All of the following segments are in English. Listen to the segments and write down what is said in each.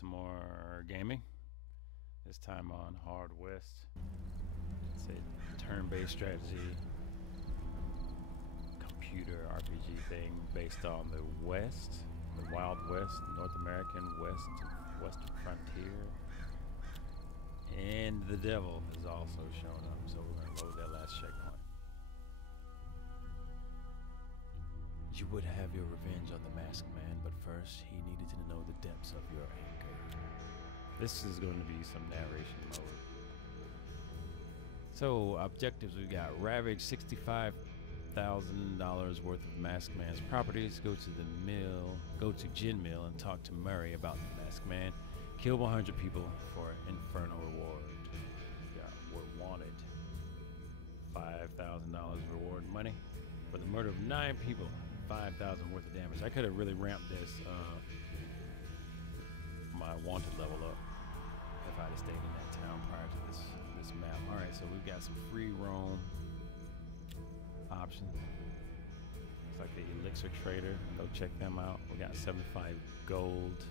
some more gaming. This time on Hard West. It's a turn-based strategy computer RPG thing based on the West, the Wild West, North American Western frontier. And the devil has also shown up, so we're going to load that last checkpoint. You would have your revenge on the Masked Man, but first he needed to know the depths of your anger. This is going to be some narration mode. So, objectives we got: ravage $65,000 worth of Masked Man's properties, go to the mill, go to Gin Mill and talk to Murray about the Masked Man, kill 100 people for infernal reward. We got we're wanted. $5,000 reward money for the murder of 9 people. 5,000 worth of damage. I could have really ramped this my wanted level up if I'd have stayed in that town prior to this map. All right, so we've got some free roam options. It's like the elixir trader. Go check them out. We got 75 gold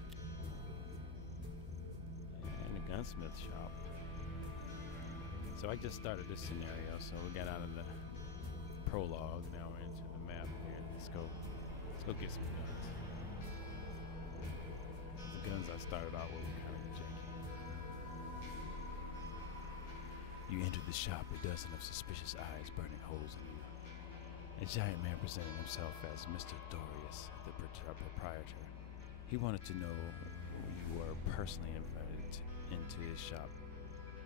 and a gunsmith shop. So I just started this scenario, so we got out of the prologue. Now we're into the map here. Let's go get some guns. The guns I started out with were kind of janky. You entered the shop, a dozen of suspicious eyes burning holes in you. A giant man presented himself as Mr. Dorius, the proprietor. He wanted to know you were personally invited into his shop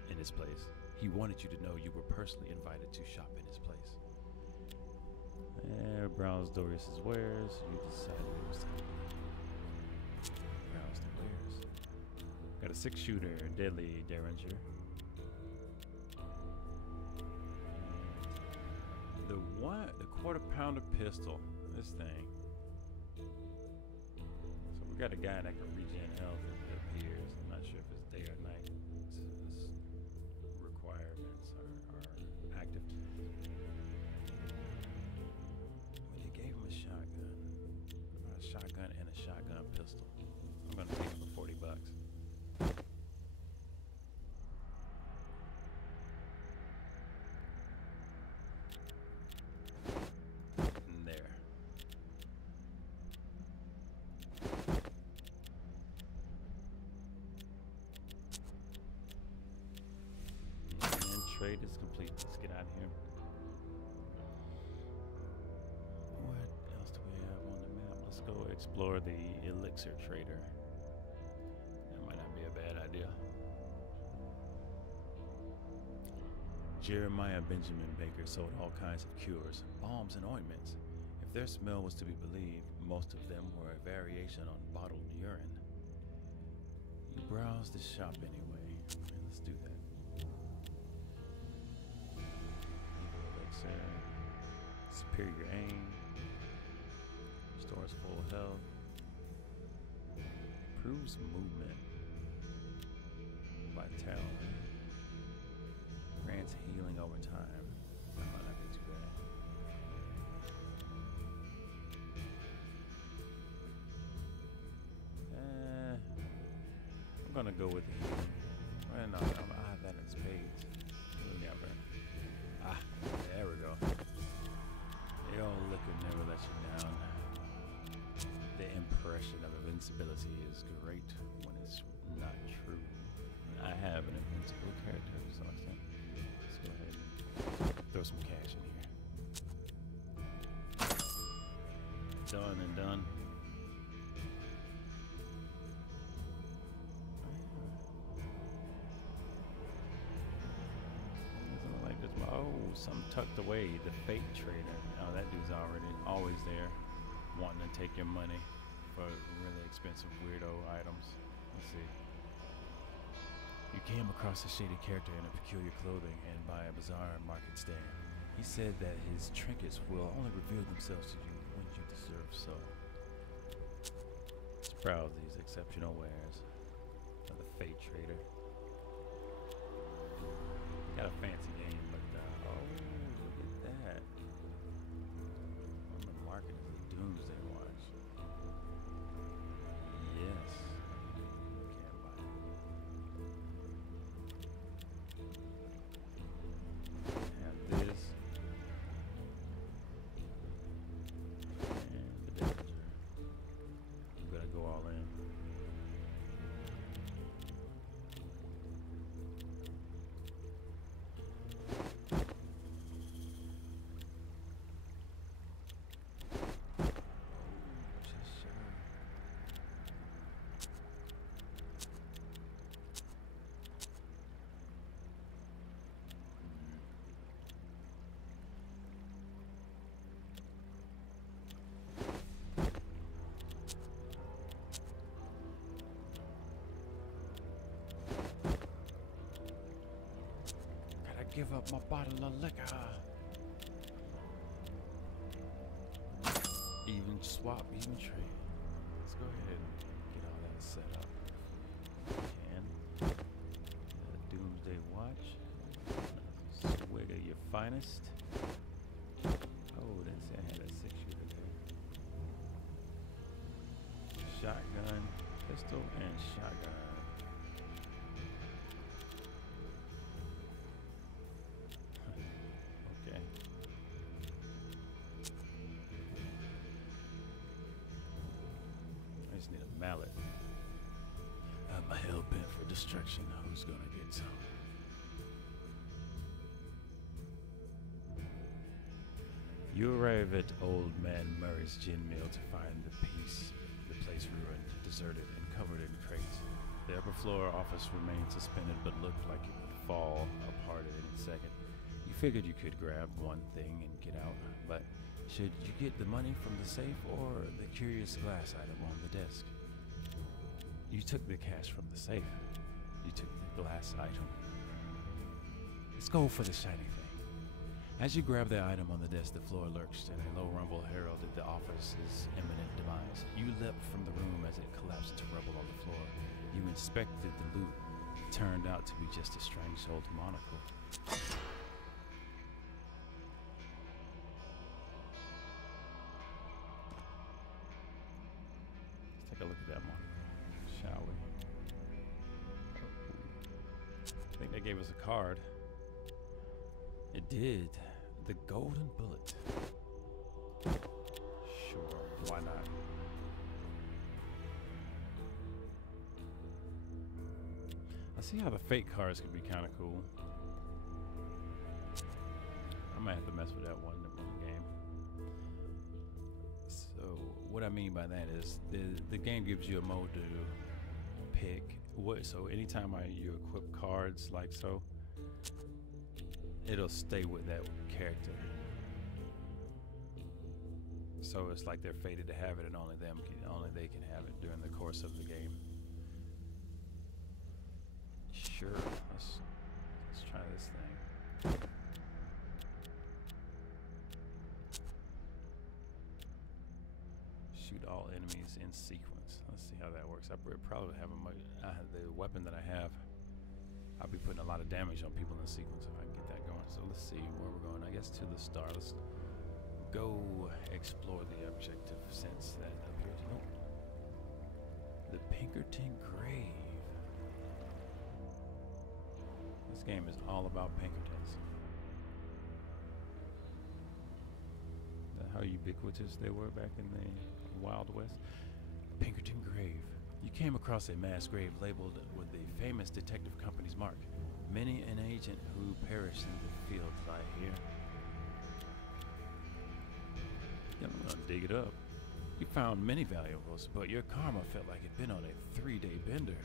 in his place. He wanted you to know you were personally invited to shop in his place. Browse Dorius's wares. You decided it was time to browse the wares. Got a 6-shooter, deadly derringer. The quarter-pounder pistol. This thing. So we got a guy that can regen health. It appears. I'm not sure if it's day or night. His requirements are active. Shotgun and a shotgun pistol. I'm gonna take it for $40. And there. And trade is complete. Let's get out of here. Let's go explore the elixir trader. That might not be a bad idea. Jeremiah Benjamin Baker sold all kinds of cures, balms, and ointments. If their smell was to be believed, most of them were a variation on bottled urine. You browse the shop anyway. Let's do that. Elixir, superior aim. Stores full health. Proves movement. Vitality. Grants healing over time. That might not be too bad. I'm gonna go with it. Well, no, I have that in spades. There we go. The old liquor never lets you down. The impression of invincibility is great when it's not true. I have an invincible character to some extent. Let's go ahead and throw some cash in here. Done and done. Doesn't look like this. Oh, something tucked away. The fate trader. Oh, that dude's always there, wanting to take your money for really expensive weirdo items. Let's see. You came across a shady character in a peculiar clothing and by a bizarre market stand. He said that his trinkets will only reveal themselves to you when you deserve so. Let's browse these exceptional wares of the fate trader. Got a fancy game, but oh, look at that. On the market is the Doomsday Watch. Yes. give up my bottle of liquor. Even swap, even trade. Let's go ahead and get all that set up. And Doomsday Watch. Swig of your finest. Oh, didn't say I had a 6-shooter there. Shotgun, pistol, and shotgun. Okay. I just need a mallet. I'm hell bent for destruction. Who's gonna get some? You arrive at Old Man Murray's gin mill to find the place ruined, deserted, and covered in crates. The upper floor office remained suspended but looked like it would fall apart at any second. You figured you could grab one thing and get out, but should you get the money from the safe or the curious glass item on the desk? You took the cash from the safe. You took the glass item. Let's go for the shiny thing. As you grab the item on the desk, the floor lurched and a low rumble heralded the office's imminent demise. You leapt from the room as it collapsed into rubble on the floor. You inspected the loot. It turned out to be just a strange old monocle. Let's take a look at that one, shall we? I think they gave us a card. It did. The golden bullet. Sure, why not? I see how the fake cards can be kind of cool. I might have to mess with that one game. So what I mean by that is the game gives you a mode to pick what. So anytime you equip cards like so, it'll stay with that character. So it's like they're fated to have it, and only they can have it during the course of the game. Sure, let's try this thing. Shoot all enemies in sequence. Let's see how that works. I probably have the weapon that I have. I'll be putting a lot of damage on people in sequence if I can get that going. So let's see where we're going. I guess to the star. Let's go explore the objective since that appears. Nope. The Pinkerton Grave. This game is all about Pinkertons. How ubiquitous they were back in the Wild West. Pinkerton Grave. You came across a mass grave labeled with the famous detective company's mark. Many an agent who perished in the field lie here. I'm gonna dig it up. You found many valuables, but your karma felt like it'd been on a 3-day bender.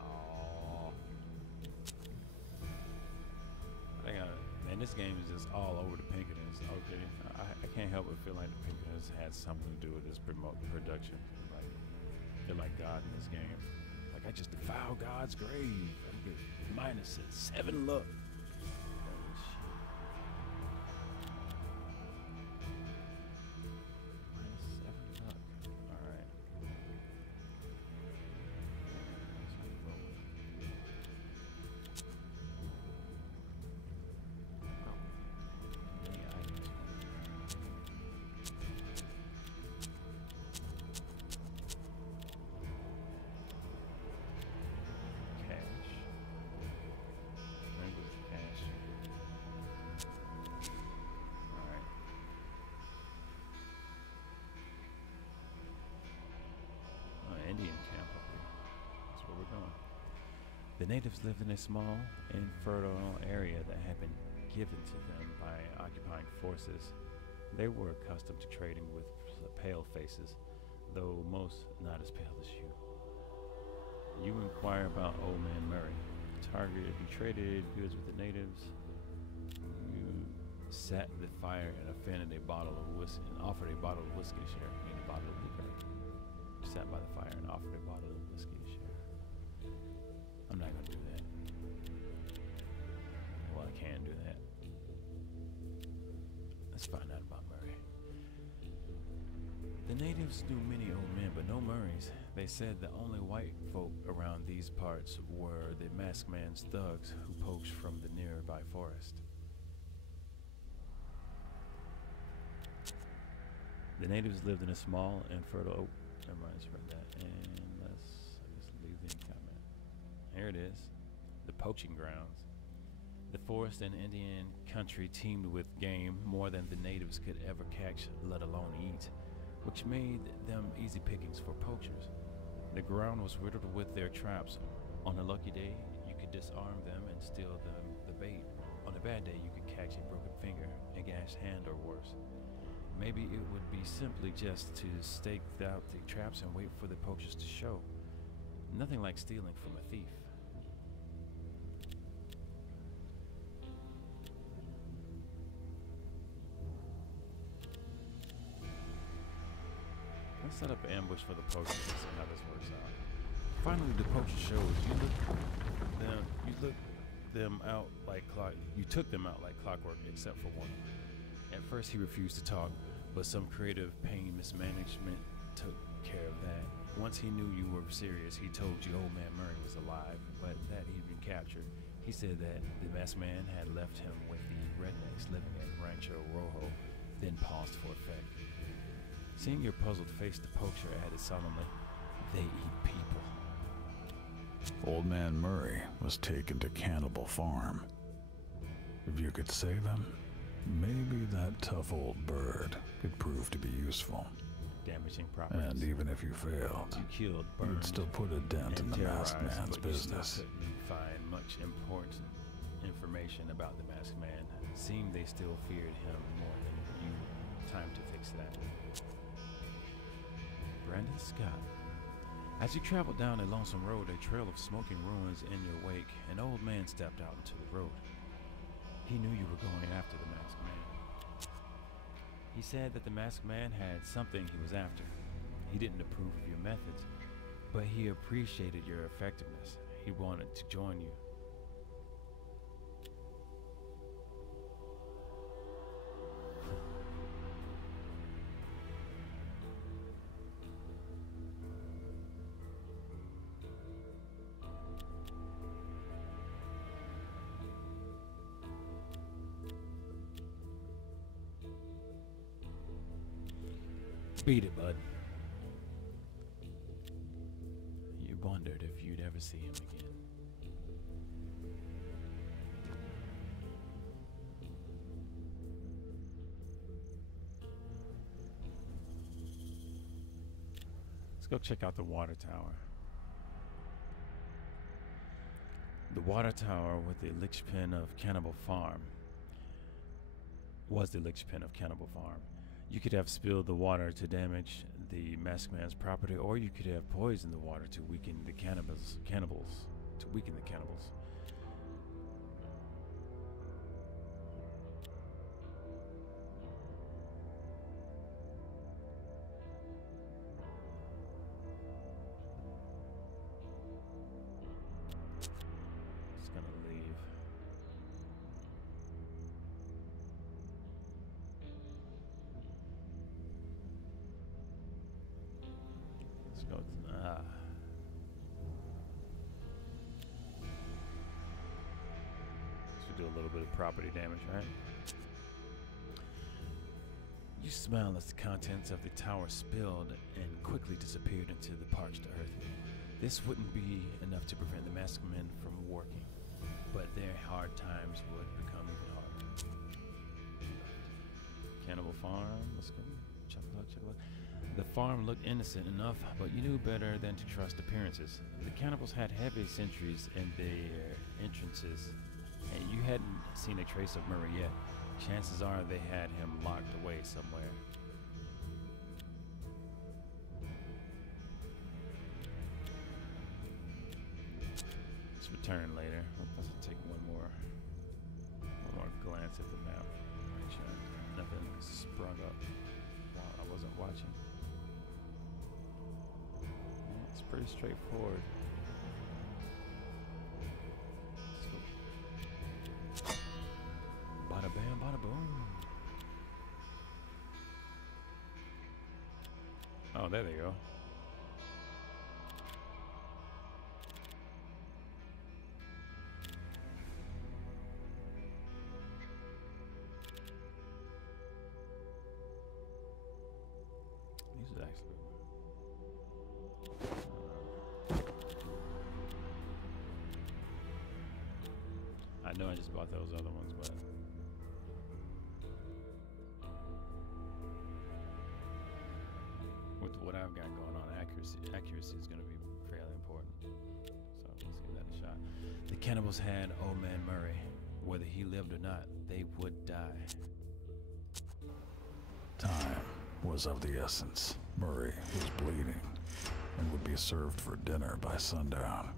Aww. Man, this game is just all over the Pinkertons. Okay, I can't help but feel like the Pinkertons had something to do with this production. Like, they're like God in this game. Like, I just defiled God's grave. I get -7 luck. Indian camp up here. That's where we're going. The natives lived in a small, infertile area that had been given to them by occupying forces. They were accustomed to trading with pale faces, though most not as pale as you. You inquire about Old Man Murray. You traded goods with the natives. You sat the fire and offended a bottle of whiskey and offered a bottle of whiskey to share. I mean, a bottle of liquor. Sat by the fire and offered a bottle of whiskey to share. I'm not gonna do that. I can't do that. Let's find out about Murray. The natives knew many old men, but no Murrays. They said the only white folk around these parts were the masked man's thugs who poached from the nearby forest. The natives lived in a small and fertile... Oh, never mind, I just read that. And let's just leave the comment. Here it is. The poaching grounds. The forest and Indian country teemed with game, more than the natives could ever catch, let alone eat, which made them easy pickings for poachers. The ground was riddled with their traps. On a lucky day, you could disarm them and steal the bait. On a bad day, you could catch a broken finger, a gashed hand, or worse. Maybe it would be simply just to stake out the traps and wait for the poachers to show. Nothing like stealing from a thief. Let's set up an ambush for the poachers and see how this works out. Finally, the poacher shows. You took them out like clockwork, except for one. At first, he refused to talk, but some creative pain mismanagement took care of that. Once he knew you were serious, he told you old man Murray was alive, but that he'd been captured. He said that the masked man had left him with the rednecks living at Rancho Rojo, then paused for effect. Seeing your puzzled face, the poacher added solemnly, "They eat people." Old man Murray was taken to Cannibal Farm. If you could save him, maybe that tough old bird could prove to be useful. Damaging properties. And even if you failed, you killed, burned, you'd still put a dent in the masked man's business. You couldn't find much important information about the masked man. It seemed they still feared him more than you. Time to fix that. Brandon Scott. As you traveled down a lonesome road, a trail of smoking ruins in your wake, an old man stepped out into the road. He knew you were going after the masked man. He said that the masked man had something he was after. He didn't approve of your methods, but he appreciated your effectiveness. He wanted to join you. Beat it, bud. You wondered if you'd ever see him again. Let's go check out the water tower. The water tower with the linchpin of Cannibal Farm was the linchpin of Cannibal Farm. You could have spilled the water to damage the masked man's property, or you could have poisoned the water to weaken the cannibals. Just gonna leave. Should do a little bit of property damage, right? You smile as the contents of the tower spilled and quickly disappeared into the parched earth. This wouldn't be enough to prevent the masked men from working, but their hard times would become even harder. Cannibal Farm, let's go. Check it out, check it out. The farm looked innocent enough, but you knew better than to trust appearances. The cannibals had heavy sentries in their entrances, and you hadn't seen a trace of Murray yet. Chances are they had him locked away somewhere. Let's return later. Let's take one more glance at the map. Make sure nothing sprung up while I wasn't watching. It's pretty straightforward. Let's go. bing, bada boom. Oh, there they go. These are actually. I know I just bought those other ones, but with what I've got going on, accuracy is going to be fairly important. So let's give that a shot. The cannibals had Old Man Murray. Whether he lived or not, they would die. Time was of the essence. Murray was bleeding and would be served for dinner by sundown.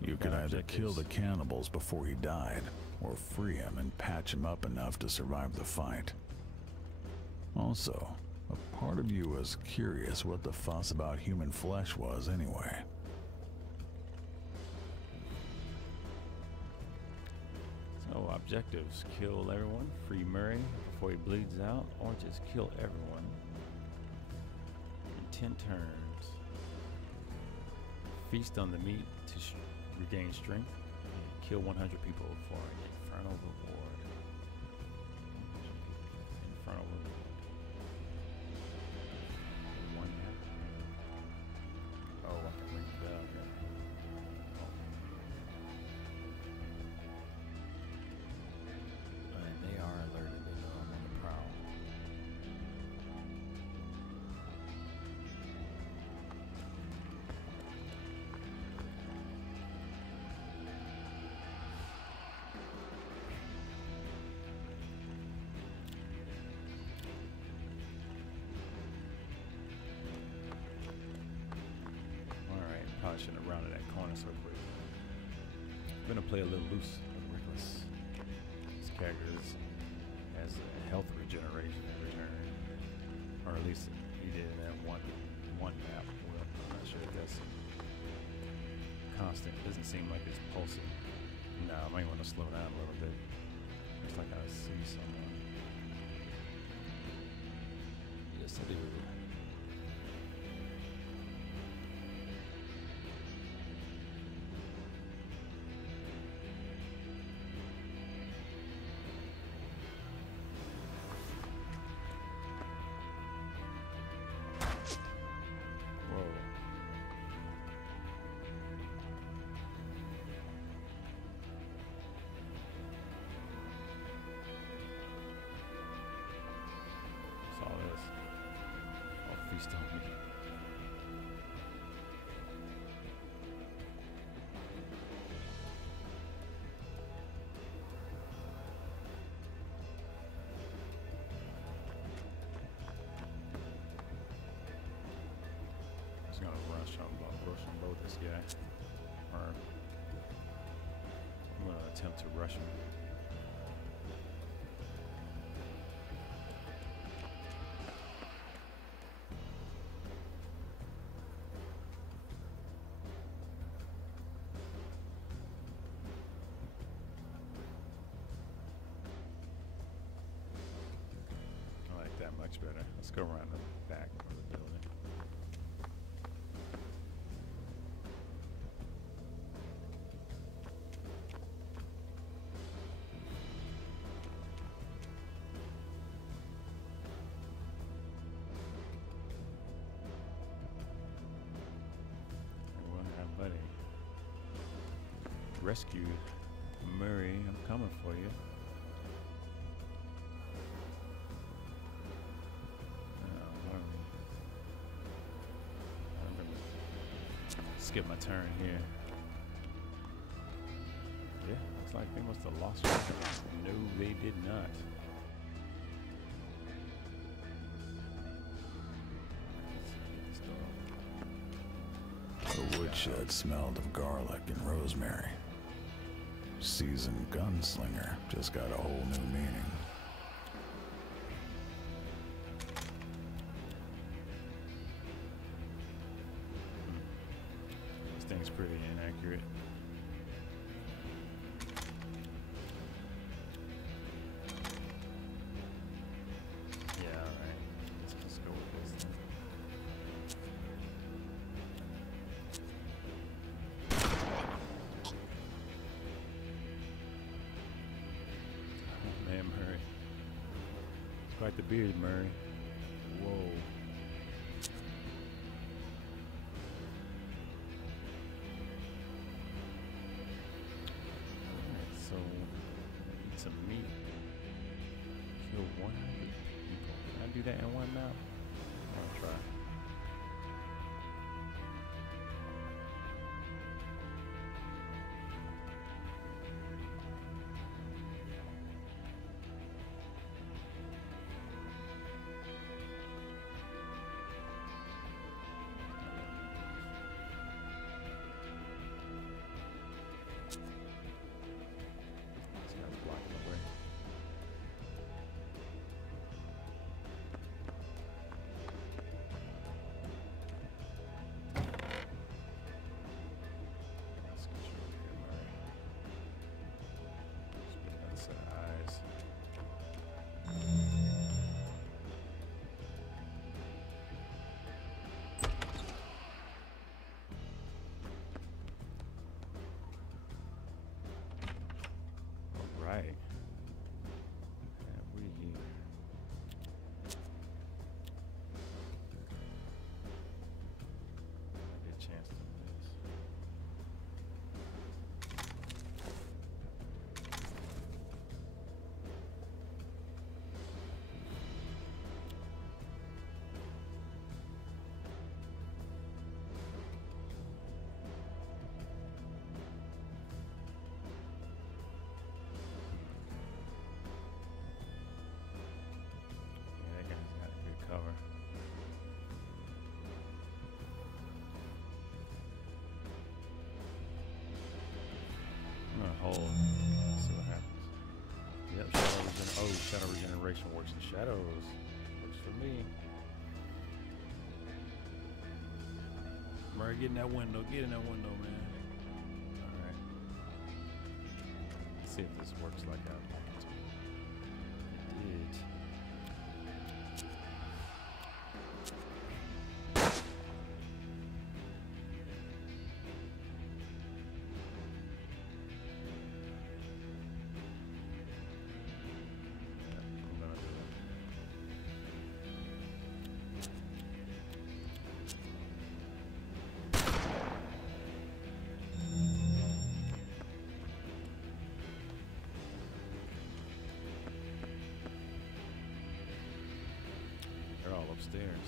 You could either kill the cannibals before he died, or free him and patch him up enough to survive the fight. Also, a part of you was curious what the fuss about human flesh was anyway. So objectives: kill everyone, free Murray before he bleeds out, or just kill everyone in 10 turns. Feast on the meat to regain strength. Kill 100 people for an infernal reward. Infernal reward. One map. Oh, I can ring the bell here. And they are alerted. They know I'm on the prowl. Probably shouldn't have rounded that corner so quick. I'm gonna play a little loose with Reckless. This character has a health regeneration every turn, or at least he did in that one map. Well, I'm not sure if that's constant. Doesn't seem like it's pulsing. No, I might want to slow down a little bit. Looks like I see someone. Yes, I do. Feast on me. Just gonna rush on both this guy, or I'm gonna attempt to rush him. Much better. Let's go around the back of the building. Well, buddy, rescued Murray. I'm coming for you. Skip my turn here. Yeah, looks like they must have lost track. No, they did not. The woodshed smelled of garlic and rosemary. Seasoned gunslinger just got a whole new meaning. This thing's pretty inaccurate. like the beard, Murray. Whoa. Alright, so eat some meat. Kill 100 people. Can I do that in one now? I'll try. This guy's blocking the way. Let's get you over here, Murray. Just get that set of eyes. All right. And we here. I get a chance to do this. Yeah, that guy's got a good cover. I'm gonna hold. See what happens. Yep, shadow regeneration works in shadows. Works for me. Murray, get in that window. Get in that window, man. Alright. Let's see if this works like I want it to. It did. Yeah, I'm gonna do it. They're all upstairs.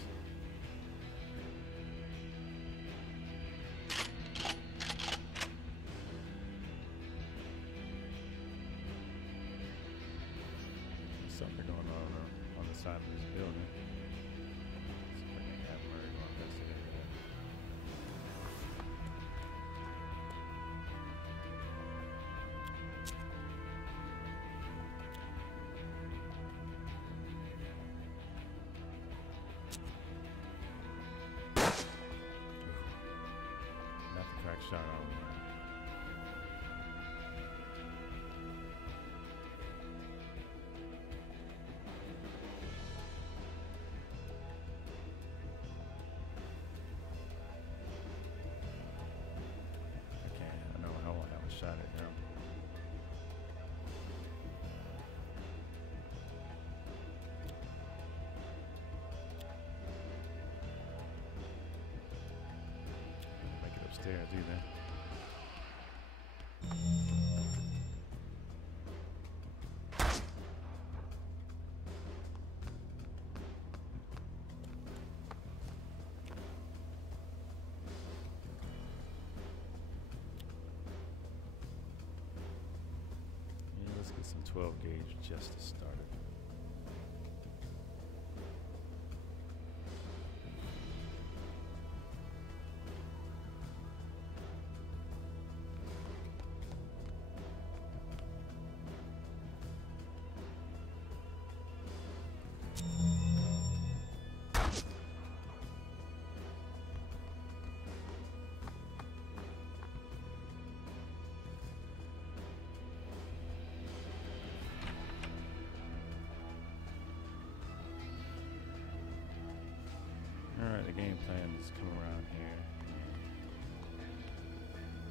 There's something going on the side of this building. See if I can have Murray go investigate that. Not the crack shot on me. I can't. I know I won't have a shot at him. Make it upstairs either. Yeah, let's get some 12 gauge just to start it. Alright, the game plan is come around here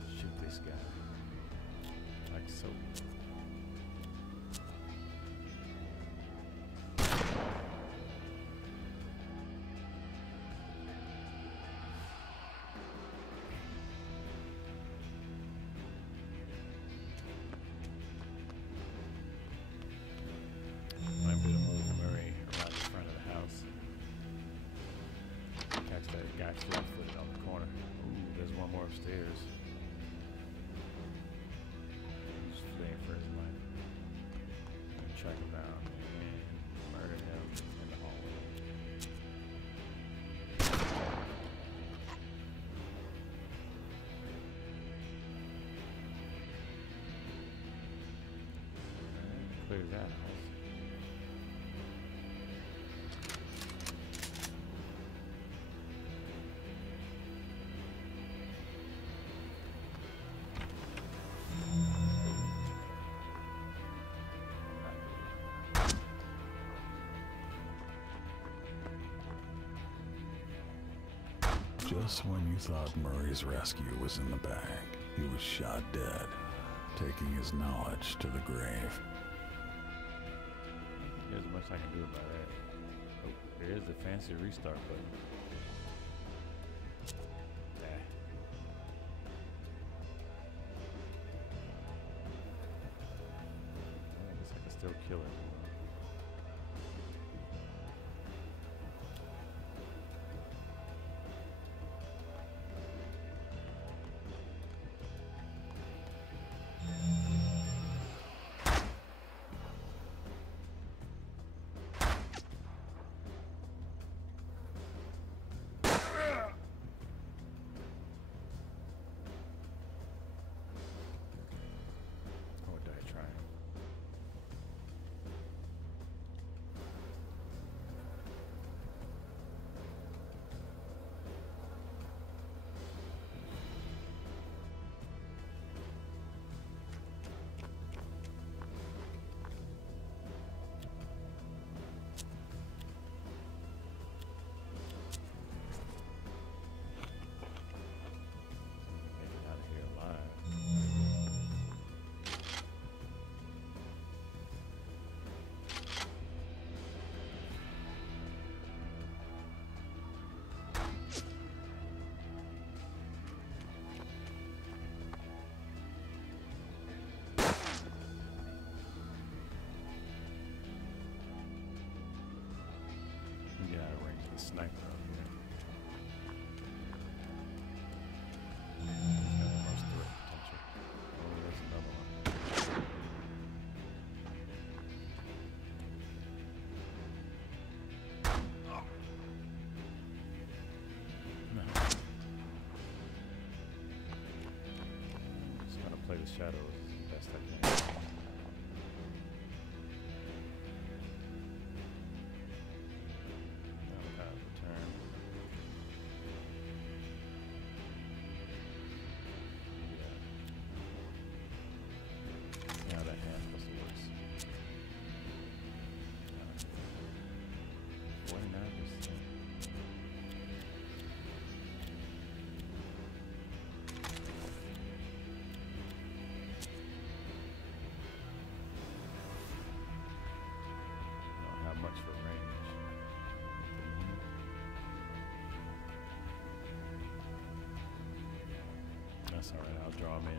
and shoot this guy. Like so. guy's still footed on the corner. Ooh, there's one more upstairs. He's fleeing for his life. Track him down and murder him in the hallway. Clear that house. Just when you thought Murray's rescue was in the bag, he was shot dead, taking his knowledge to the grave. There's much I can do about that. Oh, there is the fancy restart button. I guess I can still kill it. Sniper up here. Got the most threat potential. Oh, there's another one. No. Just gotta play the shadows as best I can. Much for range. That's alright, I'll draw him in.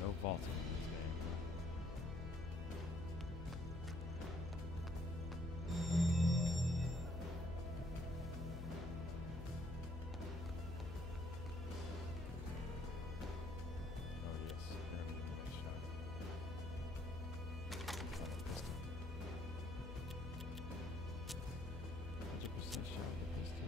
No vaulting in this game. Oh yes, there we go. Shot. Son of a pistol. 100% shot with pistol.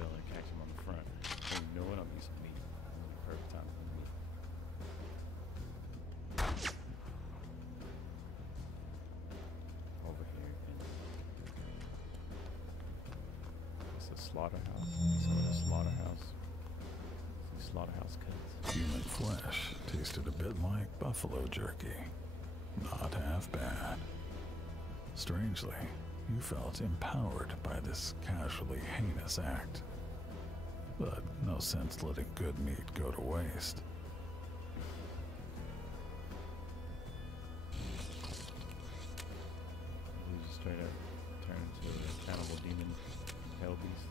bill and catch him on the front. Oh, you know what? I'm using meat. Perfect time for meat. Over here again. It's a slaughterhouse. Some of the slaughterhouse. Some slaughterhouse cuts. Human flesh tasted a bit like buffalo jerky. Not half bad. Strangely, you felt empowered by this casually heinous act. But no sense letting good meat go to waste. You just straight up turn into a cannibal demon hell beast.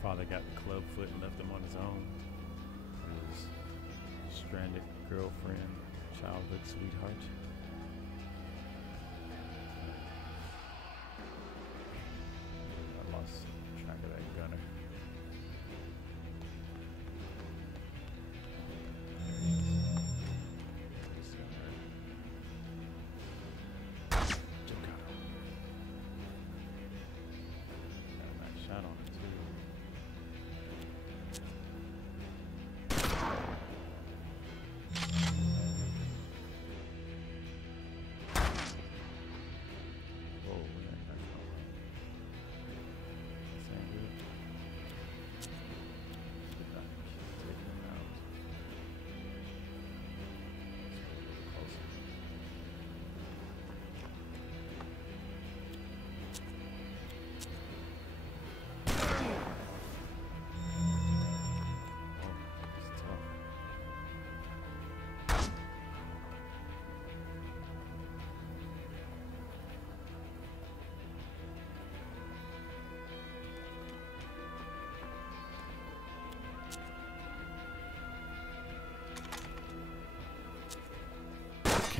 Father got the club foot and left him on his own. His stranded girlfriend, childhood sweetheart. I lost track of that gunner. Got a nice shot on it too.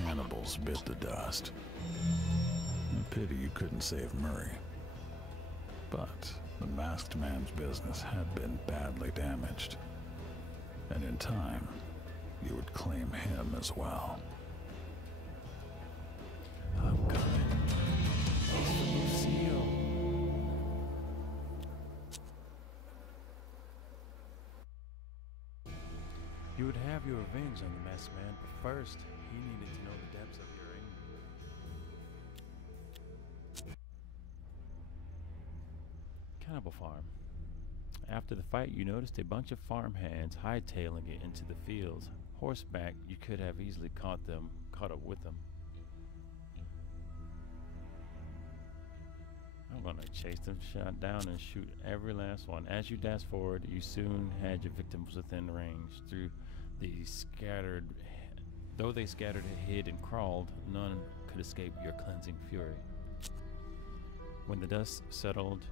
Cannibals bit the dust. A pity you couldn't save Murray. But the masked man's business had been badly damaged. And in time, you would claim him as well. I'm coming. Lucille. You would have your revenge on the masked man, but first, he needed to know the depths of your anger. Cannibal Farm. After the fight, you noticed a bunch of farmhands hightailing it into the fields. Horseback, you could have easily caught up with them. I'm gonna chase them shot down and shoot every last one. As you dash forward, you soon had your victims within range. Though they scattered, hid, and crawled, none could escape your cleansing fury. When the dust settled,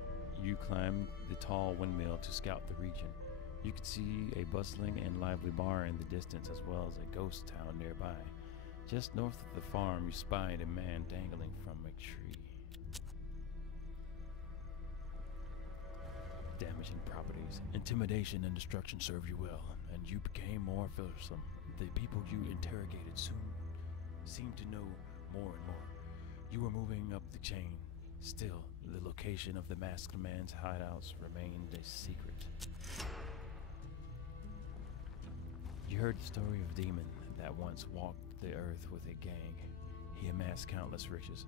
you climbed the tall windmill to scout the region. You could see a bustling and lively bar in the distance, as well as a ghost town nearby. Just north of the farm, you spied a man dangling from a tree. Damaging properties, intimidation, and destruction served you well, and you became more fearsome. The people you interrogated soon seemed to know more and more. You were moving up the chain. Still, the location of the masked man's hideouts remained a secret. You heard the story of a demon that once walked the earth with a gang. He amassed countless riches,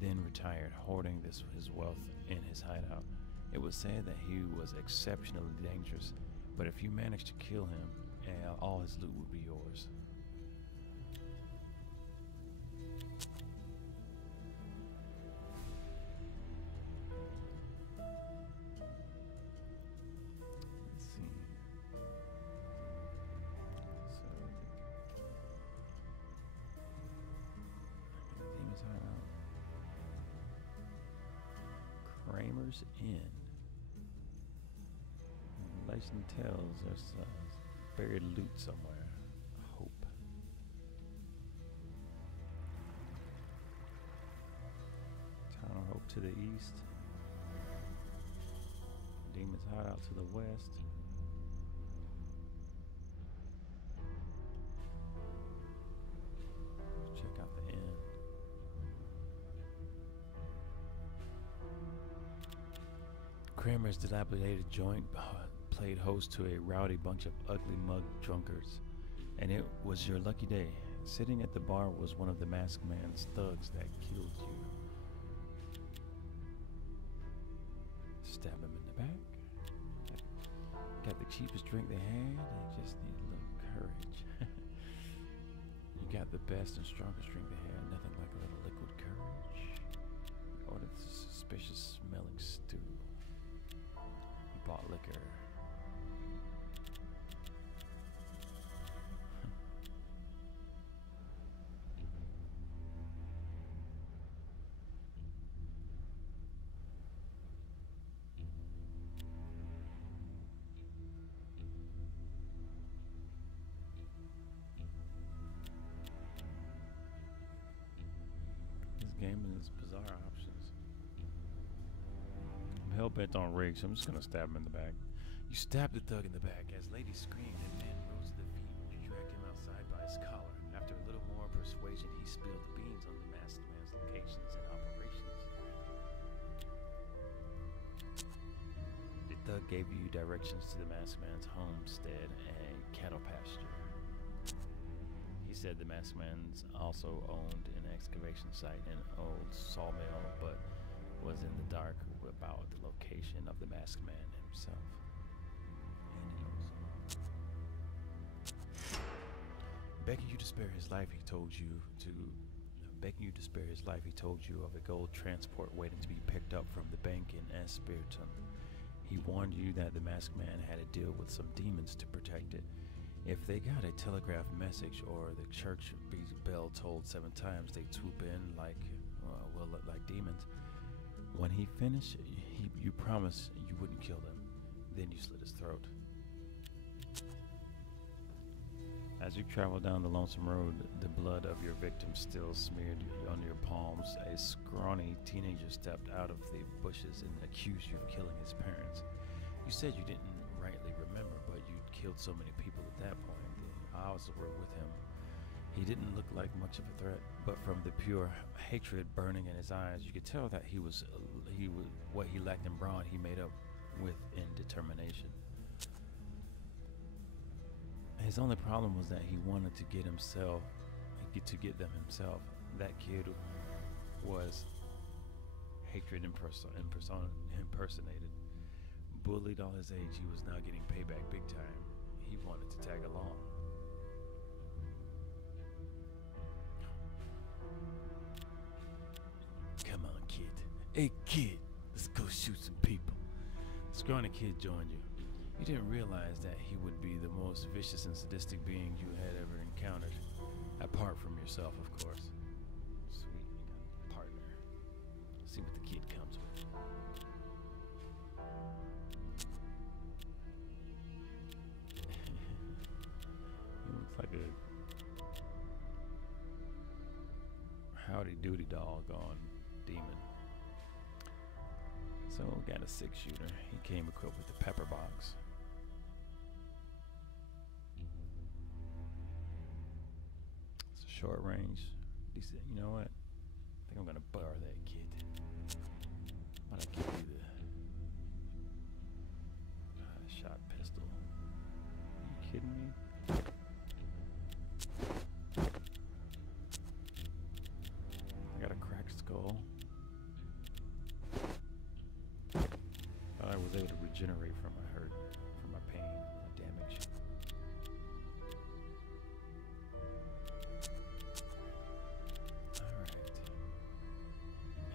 then retired, hoarding his wealth in his hideout. It was said that he was exceptionally dangerous, but if you managed to kill him, all his loot would be yours. Let's see. So, Demon's Hideout. Kramer's Inn. Legend tells there's buried loot somewhere. Hope. Town of Hope to the east. Demon's hideout to the west. Check out the inn. Kramer's dilapidated joint played host to a rowdy bunch of ugly mug drunkards, and it was your lucky day. Sitting at the bar was one of the masked man's thugs that killed you. Stab him in the back. Got the cheapest drink they had. They just need a little courage. You got the best and strongest drink they had. Nothing like a little liquid courage. Ordered the suspicious smelling stew. Bought liquor. This game is bizarre options. I'm hell-bent on Riggs, so I'm just gonna stab him in the back. You stabbed the thug in the back as lady screamed and man rose to the feet. You dragged him outside by his collar. After a little more persuasion, he spilled the beans on the masked man's locations and operations. The thug gave you directions to the masked man's homestead and cattle pasture. He said the masked man's also owned an excavation site and old sawmill, but was in the dark about the location of the masked man himself. Begging you to spare his life, he told you of a gold transport waiting to be picked up from the bank in Espiritum. He warned you that the masked man had a deal with some demons to protect it. If they got a telegraph message or the church bell tolled 7 times, they'd swoop in like demons. When he finished, you promised you wouldn't kill them. Then you slit his throat. As you travel down the lonesome road, the blood of your victim still smeared on your palms. A scrawny teenager stepped out of the bushes and accused you of killing his parents. You said you didn't rightly remember, but you'd killed so many people at that point. The odds were with him. He didn't look like much of a threat, but from the pure hatred burning in his eyes, you could tell that he was what he lacked in brawn, he made up with in determination. His only problem was that he wanted to get them himself. That kid was hatred impersonated. Bullied all his age, he was now getting payback big time. He wanted to tag along. Come on, kid. Hey, kid, let's go shoot some people. The scrawny kid joined you. You didn't realize that he would be the most vicious and sadistic being you had ever encountered. Apart from yourself, of course. Sweet, you got a partner. See what the kid comes with. He looks like a howdy doody doggone demon. So got a 6-shooter. He came equipped with the pepper box. It's a short range. He said, you know what? I think I'm gonna borrow that kid. Why don't I give you the shot pistol? Are you kidding me? I got a cracked skull. I was able to regenerate from my hurt, from my pain, my damage. Alright.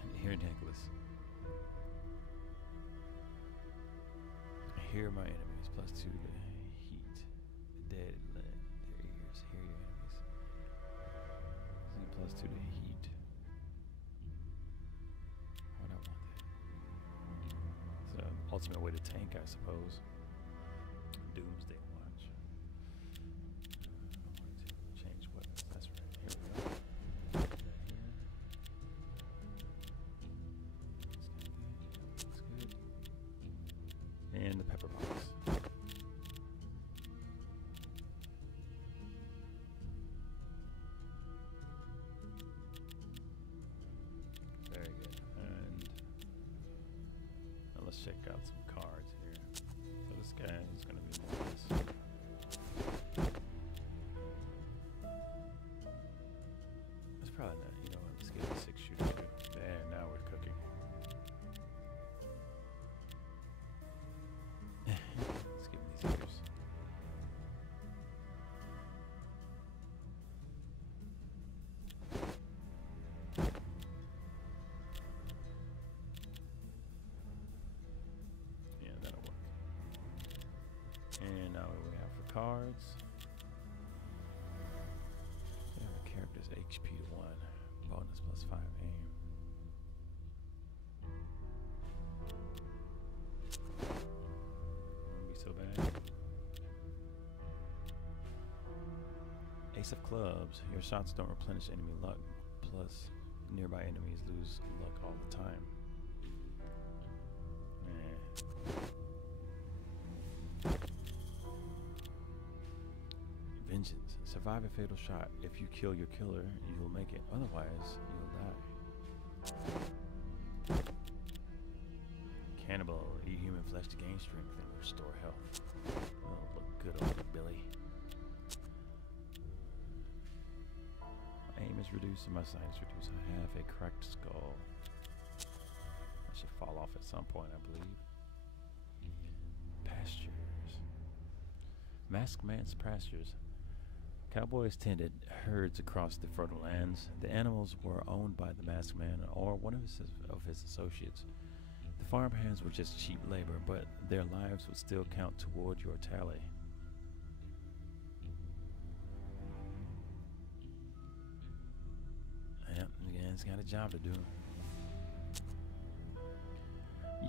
And here, Nicholas. Here are my enemies, +2 to heat. The dead, let their ears hear your enemies. See, +2 to heat. Why do I want that? It's an ultimate way to tank, I suppose. Doomsday Watch. I wanted to change weapons. That's right. Here we go. Put that here. That's good. check out some cards here. So this guy is gonna be more of this. It's probably not, you know what, let's get a 6-shooter too. There, now we're cooking. Let's give him these ears. Yeah, that'll work. And now what we have for cards. Yeah, our character's HP to 1. Bonus +5 aim. Wouldn't be so bad. Ace of clubs. Your shots don't replenish enemy luck. Plus, nearby enemies lose luck all the time. Vengeance. Survive a fatal shot. If you kill your killer, you'll make it. Otherwise, you'll die. Cannibal. Eat human flesh to gain strength and restore health. Oh, look good on you, Billy. My aim is reduced and my sight is reduced. I have a cracked skull. I should fall off at some point, I believe. Pastures. Masked man's pastures. Cowboys tended herds across the fertile lands. The animals were owned by the masked man or one of his associates. The farmhands were just cheap labor, but their lives would still count toward your tally. Yep, yeah, it's got a job to do.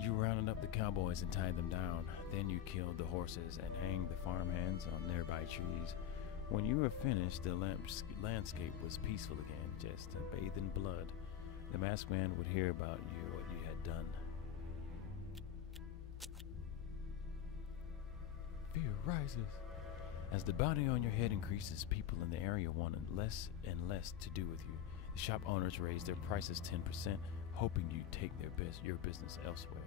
You rounded up the cowboys and tied them down. Then you killed the horses and hanged the farmhands on nearby trees. When you were finished, the landscape was peaceful again, just bathed in blood. The masked man would hear about you, what you had done. Fear rises. As the bounty on your head increases, people in the area wanted less and less to do with you. The shop owners raised their prices 10%, hoping you'd take your business elsewhere.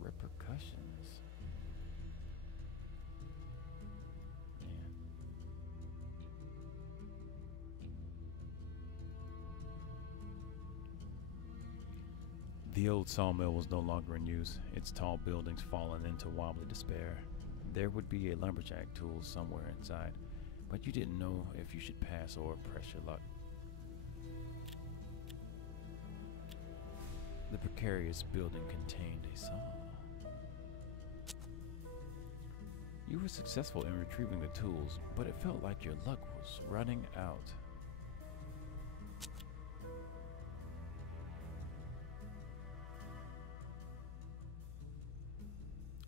Repercussions. Man. The old sawmill was no longer in use, its tall buildings fallen into wobbly despair. There would be a lumberjack tool somewhere inside, but you didn't know if you should pass or press your luck. The precarious building contained a saw. You were successful in retrieving the tools, but it felt like your luck was running out.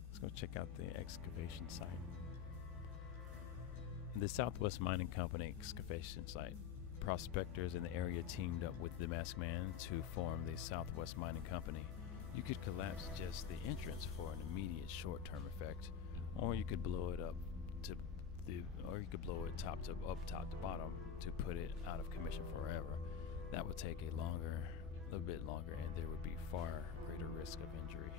Let's go check out the excavation site. The Southwest Mining Company excavation site. Prospectors in the area teamed up with the masked man to form the Southwest Mining Company. You could collapse just the entrance for an immediate short-term effect, or you could blow it up top to bottom to put it out of commission forever. That would take a little bit longer, and there would be far greater risk of injury.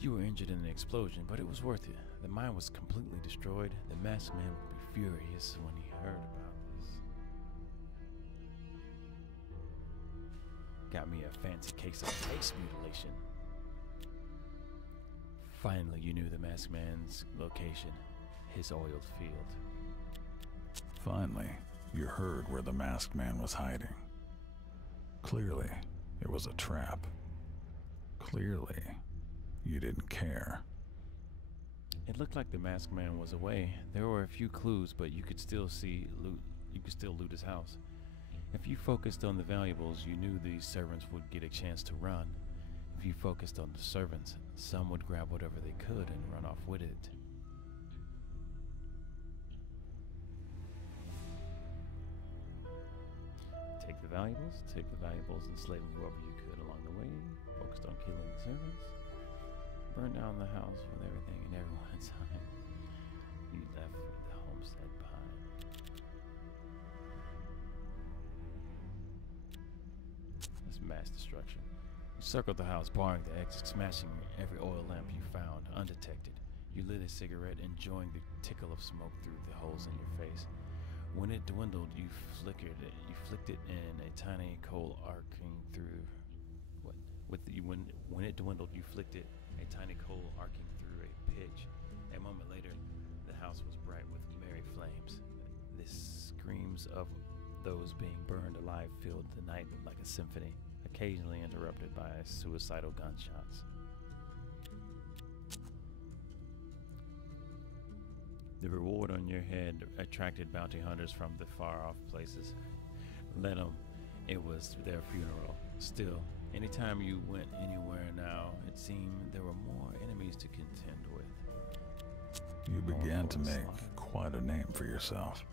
You were injured in an explosion, but it was worth it. The mine was completely destroyed. The masked man would be furious when he heard about this. Got me a fancy case of face mutilation. Finally, you knew the masked man's location, his oiled field. Finally, you heard where the masked man was hiding. Clearly, it was a trap. Clearly, you didn't care. It looked like the masked man was away. There were a few clues, but you could still loot his house. If you focused on the valuables, you knew the servants would get a chance to run. If you focused on the servants, some would grab whatever they could and run off with it. Take the valuables. Take the valuables, enslaving whoever you could along the way. Focused on killing the servants. Burn down the house with everything and everyone inside. You left the homestead behind. That's mass destruction. You circled the house, barring the exit, smashing every oil lamp you found, undetected. You lit a cigarette, enjoying the tickle of smoke through the holes in your face. When it dwindled, you flicked it in a tiny coal arcing through. When it dwindled, you flicked it, a tiny coal arcing through a pitch. A moment later, the house was bright with merry flames. The screams of those being burned alive filled the night like a symphony, occasionally interrupted by suicidal gunshots. The reward on your head attracted bounty hunters from the far-off places. Let them. It was their funeral. Still, anytime you went anywhere now, it seemed there were more enemies to contend with. You began to make quite a name for yourself.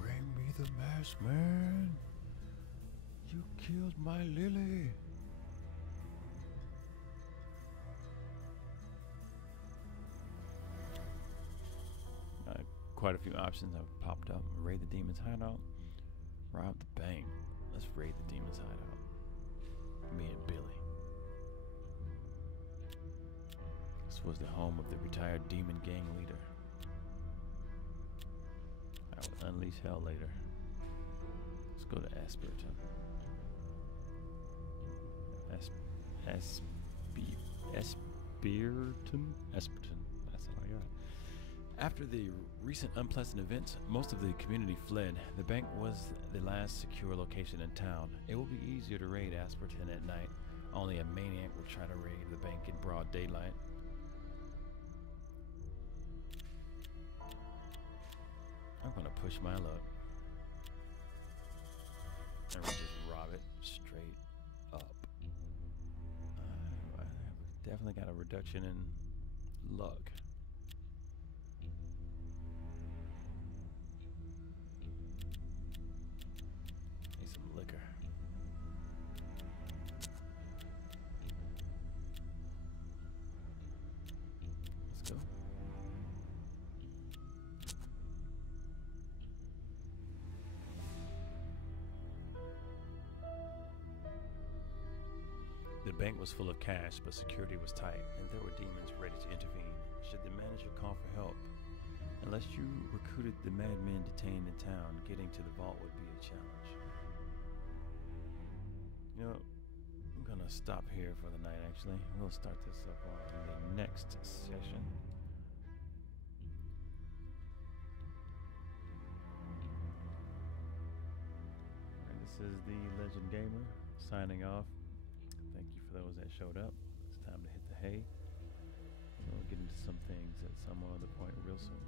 Bring me the mask, man. You killed my Lily. Quite a few options have popped up. Raid the demon's hideout. Rob the bank. Let's raid the demon's hideout. Me and Billy. This was the home of the retired demon gang leader. I will unleash hell later. Let's go to Asperton. Asperton? Asperton. That's all I got. After the recent unpleasant events, most of the community fled. The bank was the last secure location in town. It will be easier to raid Asperton at night. Only a maniac would try to raid the bank in broad daylight. I'm gonna push my luck. And we'll just rob it straight up. We definitely got a reduction in luck. Need some liquor. Let's go. The bank was full of cash, but security was tight, and there were demons ready to intervene should the manager call for help. Unless you recruited the madmen detained in town, getting to the vault would be a challenge. You know, I'm gonna stop here for the night, actually. We'll start this up on the next session. And this is the Legend Gamer, signing off. Thank you for those that showed up. It's time to hit the hay. We'll get into some things at some other point real soon.